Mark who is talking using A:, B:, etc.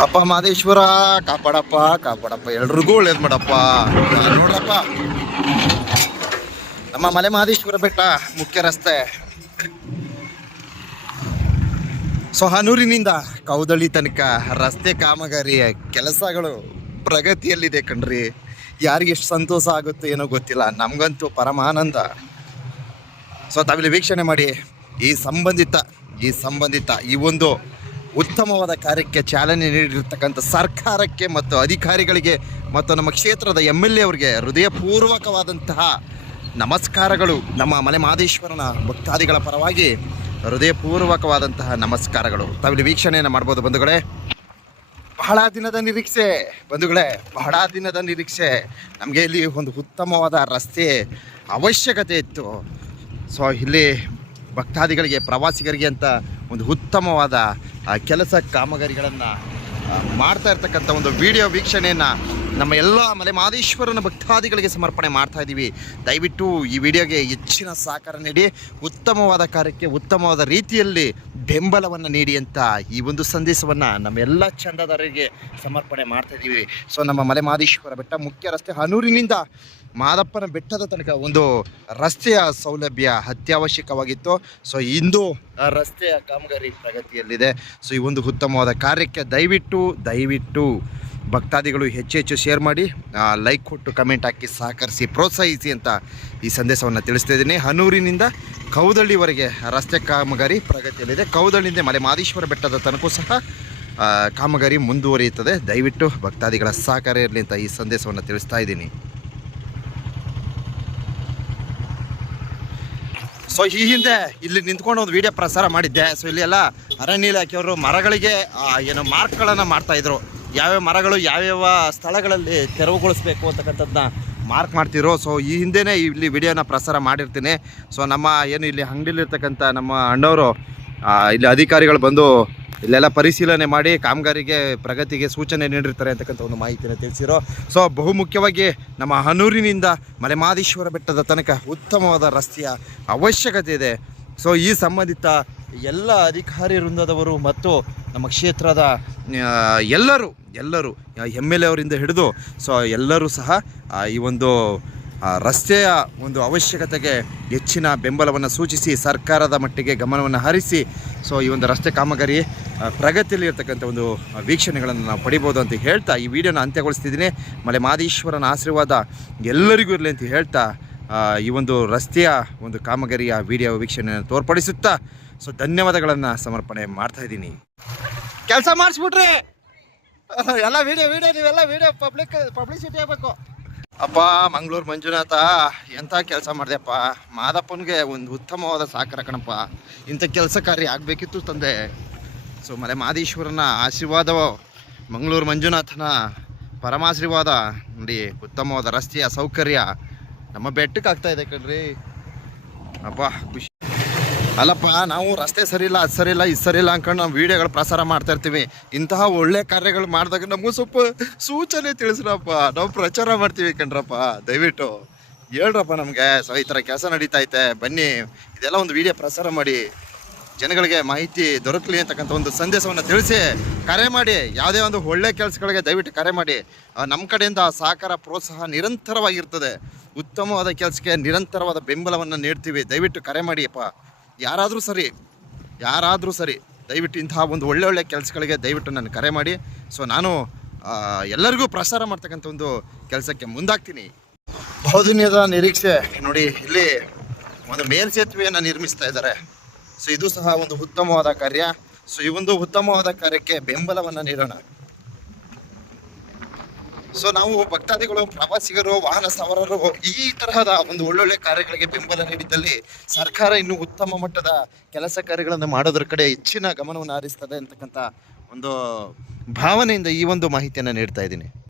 A: ಅಪ್ಪ ಮಾದೇಶ್ವರ, ಕಾಪಾಡಪ್ಪ ಕಾಪಾಡಪ್ಪ, ಎಲ್ರಿಗೂ ಒಳ್ಳೇದು ಮಾಡಪ್ಪ. ನೋಡ್ರಪ್ಪ. ನಮ್ಮ ಮಲೆ ಮಹದೇಶ್ವರ ಬೆಟ್ಟ, ಮುಖ್ಯ ರಸ್ತೆ. ಸೊ, ಹನೂರಿನಿಂದ ಕೌದಳ್ಳಿ ತನಕ ರಸ್ತೆ ಕಾಮಗಾರಿಯ ಕೆಲಸಗಳು ಪ್ರಗತಿಯಲ್ಲಿದೆ ಕಣ್ರಿ. ಯಾರಿಗೆ ಎಷ್ಟು ಸಂತೋಷ ಆಗುತ್ತೋ ಏನೋ ಗೊತ್ತಿಲ್ಲ, ನಮಗಂತೂ ಪರಮಾನಂದ. ಸೊ, ತಾವಿಲ್ಲಿ ವೀಕ್ಷಣೆ ಮಾಡಿ, ಈ ಸಂಬಂಧಿತ ಈ ಸಂಬಂಧಿತ ಈ ಒಂದು ಉತ್ತಮವಾದ ಕಾರ್ಯಕ್ಕೆ ಚಾಲನೆ ನೀಡಿರ್ತಕ್ಕಂಥ ಸರ್ಕಾರಕ್ಕೆ ಮತ್ತು ಅಧಿಕಾರಿಗಳಿಗೆ ಮತ್ತು ನಮ್ಮ ಕ್ಷೇತ್ರದ ಎಂ ಎಲ್ ಎ ಅವರಿಗೆ ಹೃದಯಪೂರ್ವಕವಾದಂತಹ ನಮಸ್ಕಾರಗಳು. ನಮ್ಮ ಮಲೆ ಮಹದೇಶ್ವರನ ಭಕ್ತಾದಿಗಳ ಪರವಾಗಿ ಹೃದಯಪೂರ್ವಕವಾದಂತಹ ನಮಸ್ಕಾರಗಳು. ತಾವಿಲ್ಲಿ ವೀಕ್ಷಣೆಯನ್ನು ಮಾಡ್ಬೋದು ಬಂಧುಗಳೇ. ಬಹಳ ದಿನದ ನಿರೀಕ್ಷೆ ಬಂಧುಗಳೇ, ಬಹಳ ದಿನದ ನಿರೀಕ್ಷೆ. ನಮಗೆ ಇಲ್ಲಿ ಒಂದು ಉತ್ತಮವಾದ ರಸ್ತೆ ಅವಶ್ಯಕತೆ ಇತ್ತು. ಸೊ ಇಲ್ಲಿ ಭಕ್ತಾದಿಗಳಿಗೆ, ಪ್ರವಾಸಿಗರಿಗೆ ಅಂತ ಒಂದು ಉತ್ತಮವಾದ ಕೆಲಸ ಕಾಮಗಾರಿಗಳನ್ನು ಮಾಡ್ತಾ ಇರ್ತಕ್ಕಂಥ ಒಂದು ವಿಡಿಯೋ ವೀಕ್ಷಣೆಯನ್ನು ನಮ್ಮ ಎಲ್ಲ ಮಲೆ ಮಹದೇಶ್ವರನ ಭಕ್ತಾದಿಗಳಿಗೆ ಸಮರ್ಪಣೆ ಮಾಡ್ತಾ ಇದ್ದೀವಿ. ದಯವಿಟ್ಟು ಈ ವಿಡಿಯೋಗೆ ಹೆಚ್ಚಿನ ಸಹಕಾರ ನೀಡಿ, ಉತ್ತಮವಾದ ಕಾರ್ಯಕ್ಕೆ ಉತ್ತಮವಾದ ರೀತಿಯಲ್ಲಿ ಬೆಂಬಲವನ್ನು ನೀಡಿ ಅಂತ ಈ ಒಂದು ಸಂದೇಶವನ್ನು ನಮ್ಮೆಲ್ಲ ಚಂದದಾರರಿಗೆ ಸಮರ್ಪಣೆ ಮಾಡ್ತಾ ಇದ್ದೀವಿ. ಸೊ ನಮ್ಮ ಮಲೆ ಮಹದೇಶ್ವರ ಬೆಟ್ಟ ಮುಖ್ಯ ರಸ್ತೆ ಹನೂರಿನಿಂದ ಮಾದಪ್ಪನ ಬೆಟ್ಟದ ತನಕ ಒಂದು ರಸ್ತೆಯ ಸೌಲಭ್ಯ ಅತ್ಯವಶ್ಯಕವಾಗಿತ್ತು. ಸೊ ಇಂದು ರಸ್ತೆಯ ಕಾಮಗಾರಿ ಪ್ರಗತಿಯಲ್ಲಿದೆ. ಸೊ ಈ ಒಂದು ಉತ್ತಮವಾದ ಕಾರ್ಯಕ್ಕೆ ದಯವಿಟ್ಟು ದಯವಿಟ್ಟು ಭಕ್ತಾದಿಗಳು ಹೆಚ್ಚು ಹೆಚ್ಚು ಶೇರ್ ಮಾಡಿ ಲೈಕ್ ಕೊಟ್ಟು ಕಮೆಂಟ್ ಹಾಕಿ ಸಹಕರಿಸಿ, ಪ್ರೋತ್ಸಾಹಿಸಿ ಅಂತ ಈ ಸಂದೇಶವನ್ನು ತಿಳಿಸ್ತಾ ಇದ್ದೀನಿ. ಹನೂರಿನಿಂದ ಕೌದಳ್ಳಿವರೆಗೆ ರಸ್ತೆ ಕಾಮಗಾರಿ ಪ್ರಗತಿಯಲ್ಲಿದೆ. ಕೌದಳ್ಳಿಯಿಂದ ಮಲೆ ಮಾದೇಶ್ವರ ಬೆಟ್ಟದ ತನಕೂ ಸಹ ಕಾಮಗಾರಿ ಮುಂದುವರಿಯುತ್ತದೆ. ದಯವಿಟ್ಟು ಭಕ್ತಾದಿಗಳ ಸಹಕಾರ ಇರಲಿ ಅಂತ ಈ ಸಂದೇಶವನ್ನು ತಿಳಿಸ್ತಾ ಇದ್ದೀನಿ. ಸೊ ಈ ಹಿಂದೆ ಇಲ್ಲಿ ನಿಂತ್ಕೊಂಡು ಒಂದು ವಿಡಿಯೋ ಪ್ರಸಾರ ಮಾಡಿದ್ದೆ. ಸೊ ಇಲ್ಲಿ ಎಲ್ಲ ಅರಣ್ಯ ಇಲಾಖೆಯವರು ಮರಗಳಿಗೆ ಏನು ಮಾರ್ಕ್ಗಳನ್ನು ಮಾಡ್ತಾ ಇದ್ರು. ಯಾವ್ಯಾವ ಮರಗಳು, ಯಾವ್ಯಾವ ಸ್ಥಳಗಳಲ್ಲಿ ತೆರವುಗೊಳಿಸ್ಬೇಕು ಅಂತಕ್ಕಂಥದ್ದನ್ನ ಮಾರ್ಕ್ ಮಾಡ್ತಿರೋ ಸೊ ಈ ಹಿಂದೆನೇ ಇಲ್ಲಿ ವಿಡಿಯೋನ ಪ್ರಸಾರ ಮಾಡಿರ್ತೀನಿ. ಸೊ ನಮ್ಮ ಏನು ಇಲ್ಲಿ ಅಂಗಡಿಲಿರ್ತಕ್ಕಂಥ ನಮ್ಮ ಅಣ್ಣವರು ಇಲ್ಲಿ ಅಧಿಕಾರಿಗಳು ಬಂದು ಇಲ್ಲೆಲ್ಲ ಪರಿಶೀಲನೆ ಮಾಡಿ ಕಾಮಗಾರಿಗೆ, ಪ್ರಗತಿಗೆ ಸೂಚನೆ ನೀಡಿರ್ತಾರೆ ಅಂತಕ್ಕಂಥ ಒಂದು ಮಾಹಿತಿನ ತಿಳಿಸಿರೋ. ಸೊ ಬಹುಮುಖ್ಯವಾಗಿ ನಮ್ಮ ಹನೂರಿನಿಂದ ಮಲೆಮಾದೇಶ್ವರ ಬೆಟ್ಟದ ತನಕ ಉತ್ತಮವಾದ ರಸ್ತೆಯ ಅವಶ್ಯಕತೆ ಇದೆ. ಸೊ ಈ ಸಂಬಂಧಿತ ಎಲ್ಲ ಅಧಿಕಾರಿ ವೃಂದದವರು ಮತ್ತು ನಮ್ಮ ಕ್ಷೇತ್ರದ ಎಲ್ಲರೂ ಎಲ್ಲರೂ ಎಂ ಎಲ್ ಎ ಅವರಿಂದ ಹಿಡಿದು, ಸೊ, ಎಲ್ಲರೂ ಸಹ ಈ ಒಂದು ರಸ್ತೆಯ ಒಂದು ಅವಶ್ಯಕತೆಗೆ ಹೆಚ್ಚಿನ ಬೆಂಬಲವನ್ನು ಸೂಚಿಸಿ, ಸರ್ಕಾರದ ಮಟ್ಟಿಗೆ ಗಮನವನ್ನು ಹರಿಸಿ, ಸೊ, ಈ ಒಂದು ರಸ್ತೆ ಕಾಮಗಾರಿ ಪ್ರಗತಿಯಲ್ಲಿ ಇರತಕ್ಕಂಥ ಒಂದು ವೀಕ್ಷಣೆಗಳನ್ನು ನಾವು ಪಡಿಬೋದು ಅಂತ ಹೇಳ್ತಾ, ಈ ವಿಡಿಯೋನ ಅಂತ್ಯಗೊಳಿಸ್ತಿದ್ದೀನಿ. ಮಲೆ ಮಾದೇಶ್ವರನ ಆಶೀರ್ವಾದ ಎಲ್ಲರಿಗೂ ಇರಲಿ ಅಂತ ಹೇಳ್ತಾ ಈ ಒಂದು ರಸ್ತೆಯ ಒಂದು ಕಾಮಗಾರಿಯ ವಿಡಿಯೋ ವೀಕ್ಷಣೆಯನ್ನು ತೋರ್ಪಡಿಸುತ್ತಾ ಸೊ ಧನ್ಯವಾದಗಳನ್ನು ಸಮರ್ಪಣೆ ಮಾಡ್ತಾ ಇದ್ದೀನಿ. ಕೆಲಸ ಮಾಡಿಸ್ಬಿಟ್ರಿ. ಎಲ್ಲ ವಿಡಿಯೋ ವಿಡಿಯೋ ನೀವೆಲ್ಲ ವಿಡಿಯೋ ಪಬ್ಲಿಕ್ ಪಬ್ಲಿಸಿಟಿ ಆಗಬೇಕು. ಅಪ್ಪ ಮಂಗಳೂರು ಮಂಜುನಾಥ ಎಂಥ ಕೆಲಸ ಮಾಡಿದೆಪ್ಪ ಮಾದಪ್ಪನಿಗೆ ಒಂದು ಉತ್ತಮವಾದ ಸಾಕಾರ ಕಣಪ್ಪ. ಇಂಥ ಕೆಲಸ ಕಾರ್ಯ ಆಗಬೇಕಿತ್ತು ತಂದೆ. ಸೊ ಮಲೆ ಮಾದೇಶ್ವರನ ಆಶೀರ್ವಾದವೋ ಮಂಗಳೂರು ಮಂಜುನಾಥನ ಪರಮಾಶೀರ್ವಾದ ನೋಡಿ ಉತ್ತಮವಾದ ರಸ್ತೆಯ ಸೌಕರ್ಯ ನಮ್ಮ ಬೆಟ್ಟಕ್ಕೆ ಆಗ್ತಾ ಇದೆ ಕಣ್ರಿ. ಅಪ್ಪ ಖುಷಿ. ಅಲ್ಲಪ್ಪ, ನಾವು ರಸ್ತೆ ಸರಿ ಇಲ್ಲ ಅದು ಸರಿ ಇಲ್ಲ ಇದು ಸರಿ ಇಲ್ಲ ಅನ್ಕೊಂಡು ನಾವು ವಿಡಿಯೋಗಳು ಪ್ರಸಾರ ಮಾಡ್ತಾ ಇರ್ತೀವಿ. ಇಂತಹ ಒಳ್ಳೆ ಕಾರ್ಯಗಳು ಮಾಡಿದಾಗ ನಮಗೂ ಸ್ವಲ್ಪ ಸೂಚನೆ ತಿಳಿಸ್ರಪ್ಪ. ನಾವು ಪ್ರಚಾರ ಮಾಡ್ತೀವಿ ಕಣ್ರಪ್ಪ. ದಯವಿಟ್ಟು ಹೇಳ್ರಪ್ಪ ನಮಗೆ. ಸೊ ಈ ಥರ ಕೆಲಸ ನಡೀತಾ ಬನ್ನಿ, ಇದೆಲ್ಲ ಒಂದು ವಿಡಿಯೋ ಪ್ರಸಾರ ಮಾಡಿ ಜನಗಳಿಗೆ ಮಾಹಿತಿ ದೊರಕಲಿ ಅಂತಕ್ಕಂಥ ಒಂದು ಸಂದೇಶವನ್ನು ತಿಳಿಸಿ ಕರೆ ಮಾಡಿ. ಯಾವುದೇ ಒಂದು ಒಳ್ಳೆ ಕೆಲಸಗಳಿಗೆ ದಯವಿಟ್ಟು ಕರೆ ಮಾಡಿ. ನಮ್ಮ ಕಡೆಯಿಂದ ಸಹಕಾರ, ಪ್ರೋತ್ಸಾಹ ನಿರಂತರವಾಗಿರ್ತದೆ. ಉತ್ತಮವಾದ ಕೆಲಸಕ್ಕೆ ನಿರಂತರವಾದ ಬೆಂಬಲವನ್ನು ನೀಡ್ತೀವಿ. ದಯವಿಟ್ಟು ಕರೆ ಮಾಡಿಯಪ್ಪ. ಯಾರಾದರೂ ಸರಿ ಯಾರಾದರೂ ಸರಿ ದಯವಿಟ್ಟು ಇಂತಹ ಒಂದು ಒಳ್ಳೆ ಒಳ್ಳೆ ಕೆಲಸಗಳಿಗೆ ದಯವಿಟ್ಟು ನಾನು ಕರೆ ಮಾಡಿ. ಸೊ ನಾನು ಎಲ್ಲರಿಗೂ ಪ್ರಸಾರ ಮಾಡ್ತಕ್ಕಂಥ ಒಂದು ಕೆಲಸಕ್ಕೆ ಮುಂದಾಗ್ತೀನಿ. ಬಹುದಿನದ ನಿರೀಕ್ಷೆ ನೋಡಿ, ಇಲ್ಲಿ ಒಂದು ಮೇಲ್ಸೇತುವೆಯನ್ನು ನಿರ್ಮಿಸ್ತಾ ಇದ್ದಾರೆ. ಸೊ ಇದು ಸಹ ಒಂದು ಉತ್ತಮವಾದ ಕಾರ್ಯ. ಸೊ ಈ ಒಂದು ಉತ್ತಮವಾದ ಕಾರ್ಯಕ್ಕೆ ಬೆಂಬಲವನ್ನು ನೀಡೋಣ. ಸೊ ನಾವು ಭಕ್ತಾದಿಗಳು, ಪ್ರವಾಸಿಗರು, ವಾಹನ ಸವಾರರು, ಈ ತರಹದ ಒಂದು ಒಳ್ಳೊಳ್ಳೆ ಕಾರ್ಯಗಳಿಗೆ ಬೆಂಬಲ ನೀಡಿದ್ದಲ್ಲಿ ಸರ್ಕಾರ ಇನ್ನೂ ಉತ್ತಮ ಮಟ್ಟದ ಕೆಲಸ ಕಾರ್ಯಗಳನ್ನು ಮಾಡೋದ್ರ ಕಡೆ ಹೆಚ್ಚಿನ ಗಮನವನ್ನು ಹರಿಸ್ತದೆ ಅಂತಕ್ಕಂಥ ಒಂದು ಭಾವನೆಯಿಂದ ಈ ಒಂದು ಮಾಹಿತಿಯನ್ನು ನೀಡ್ತಾ ಇದ್ದೀನಿ.